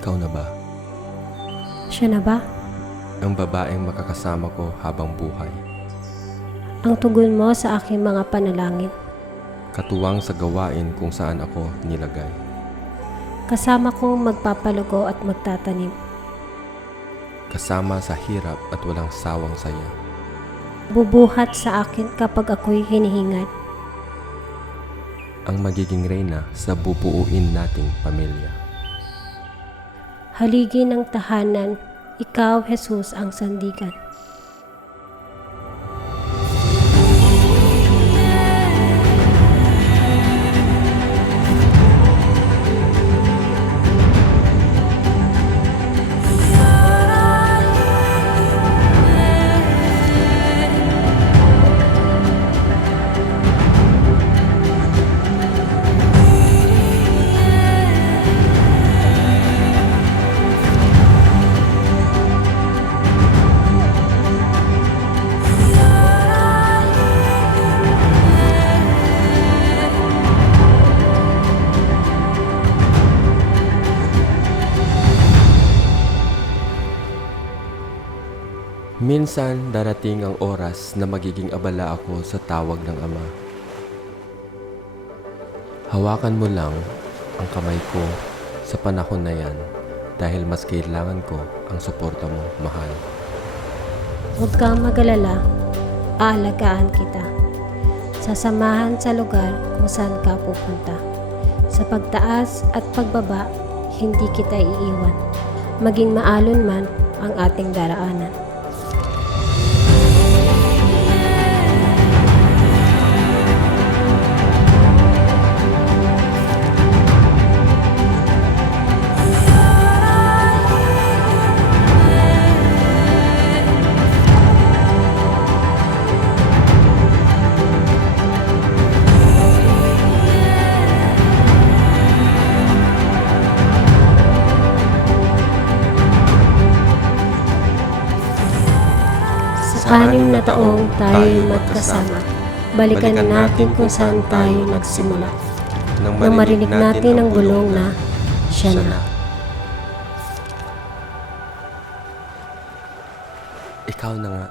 Ikaw na ba? Siya na ba? Ang babaeng makakasama ko habang buhay. Ang tugon mo sa aking mga panalangin. Katuwang sa gawain kung saan ako nilagay. Kasama kong magpapalugo at magtatanim. Kasama sa hirap at walang sawang saya. Bubuhat sa akin kapag ako'y hinihingad. Ang magiging reyna sa bubuuin nating pamilya. Haligi ng tahanan, ikaw, Jesus, ang sandigan. Minsan darating ang oras na magiging abala ako sa tawag ng Ama. Hawakan mo lang ang kamay ko sa panahon na yan dahil mas kailangan ko ang suporta mo, mahal. Huwag kang mag-alala, aalagaan kita. Sasamahan sa lugar kung saan ka pupunta. Sa pagtaas at pagbaba, hindi kita iiwan. Maging maalon man ang ating daraanan. Sa 6 na taong tayo'y magkasama. Balikan natin kung saan tayo nagsimula. Nang marinig natin ang bulong na siya na. Ikaw na nga.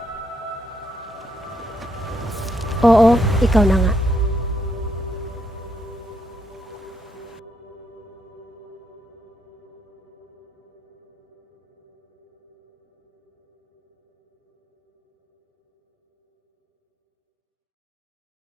Oo, ikaw na nga.